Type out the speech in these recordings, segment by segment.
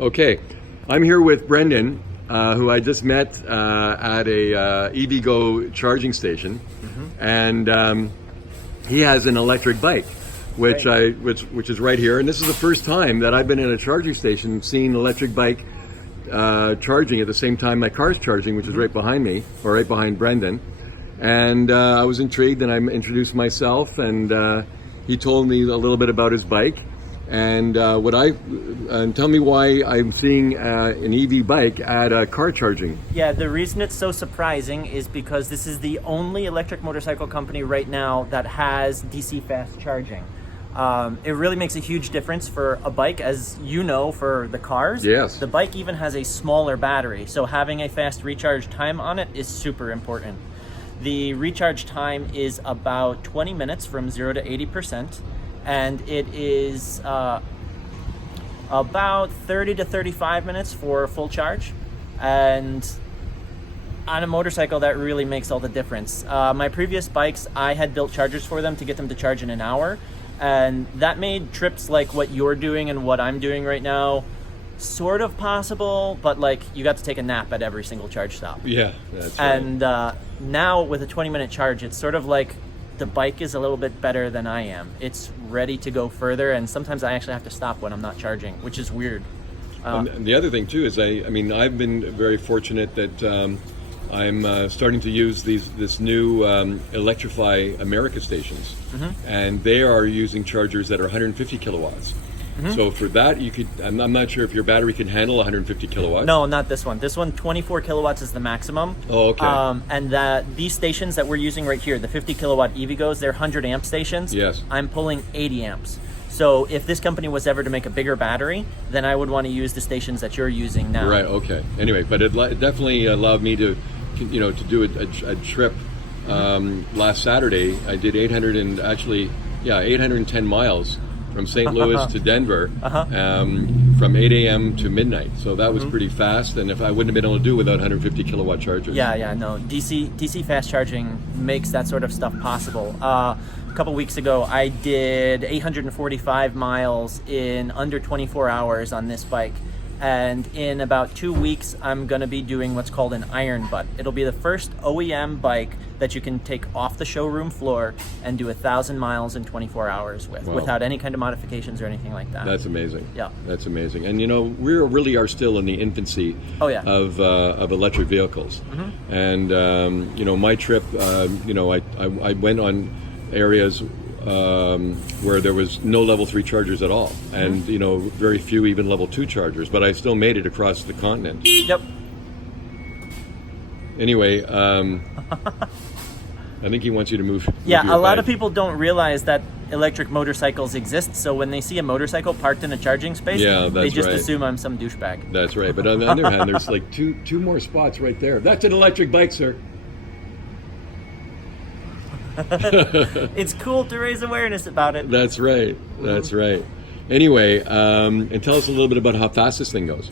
Okay, I'm here with Brendan, who I just met at a EVGO charging station, and he has an electric bike, which is right here. And this is the first time that I've been in a charging station seeing an electric bike charging at the same time my car's charging, which is right behind me, or right behind Brendan. And I was intrigued, and I introduced myself, and he told me a little bit about his bike. And tell me why I'm seeing an EV bike at a car charging. Yeah, the reason it's so surprising is because this is the only electric motorcycle company right now that has DC fast charging. It really makes a huge difference for a bike, as you know, for the cars. Yes. The bike even has a smaller battery, so having a fast recharge time on it is super important. The recharge time is about 20 minutes from 0 to 80%. And it is about 30 to 35 minutes for full charge. And on a motorcycle, that really makes all the difference. My previous bikes, I had built chargers for them to get them to charge in an hour. And that made trips like what you're doing and what I'm doing right now sort of possible, but like you got to take a nap at every single charge stop. Yeah, that's right. And now with a 20-minute charge, it's sort of like the bike is a little bit better than I am. It's ready to go further, and sometimes I actually have to stop when I'm not charging, which is weird. And the other thing too is I mean I've been very fortunate that I'm starting to use this new Electrify America stations, and they are using chargers that are 150 kilowatts. So for that, you could, I'm not sure if your battery can handle 150 kilowatts. No, not this one. This one, 24 kilowatts is the maximum. Oh, okay. And these stations that we're using right here, the 50 kilowatt EVGOs, they're 100 amp stations. Yes. I'm pulling 80 amps. So if this company was ever to make a bigger battery, then I would want to use the stations that you're using now. Right, okay. Anyway, but it definitely allowed me to, to do a trip. Last Saturday, I did 810 miles. From St. Louis to Denver, from 8 a.m. to midnight. So that was pretty fast, and if I wouldn't have been able to do it without 150 kilowatt chargers. Yeah, no. DC fast charging makes that sort of stuff possible. A couple weeks ago, I did 845 miles in under 24 hours on this bike. And in about 2 weeks, I'm going to be doing what's called an iron butt. It'll be the first OEM bike that you can take off the showroom floor and do 1,000 miles in 24 hours with, without any kind of modifications or anything like that. That's amazing. Yeah. That's amazing. And we really are still in the infancy of electric vehicles. And my trip, I went on areas where there was no level 3 chargers at all, and very few even level 2 chargers, but I still made it across the continent. Yep. Anyway, I think he wants you to move. Yeah, a lot of people don't realize that electric motorcycles exist, so when they see a motorcycle parked in a charging space, they just assume I'm some douchebag. That's right. But on the other hand, there's like two more spots right there. That's an electric bike, sir. It's cool to raise awareness about it. That's right. That's right. Anyway, and tell us a little bit about how fast this thing goes.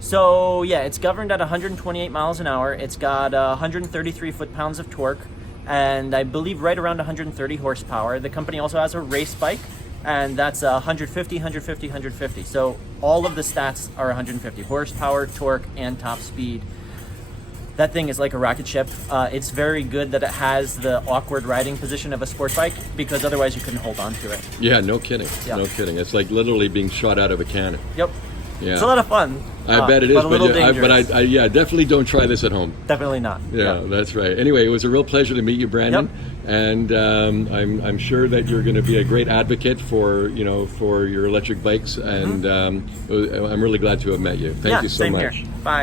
So yeah, it's governed at 128 miles an hour. It's got 133 foot-pounds of torque, and I believe right around 130 horsepower. The company also has a race bike, and that's 150, 150, 150. So all of the stats are 150: horsepower, torque, and top speed. That thing is like a rocket ship. It's very good that it has the awkward riding position of a sport bike, because otherwise you couldn't hold on to it. Yeah, no kidding. Yeah. No kidding. It's like literally being shot out of a cannon. Yep. Yeah. It's a lot of fun. I bet it is, but a little dangerous. But definitely don't try this at home. Definitely not. Yeah, that's right. Anyway, it was a real pleasure to meet you, Brandon. Yep. And I'm sure that you're going to be a great advocate for your electric bikes. And I'm really glad to have met you. Thank you so much. Same here. Bye.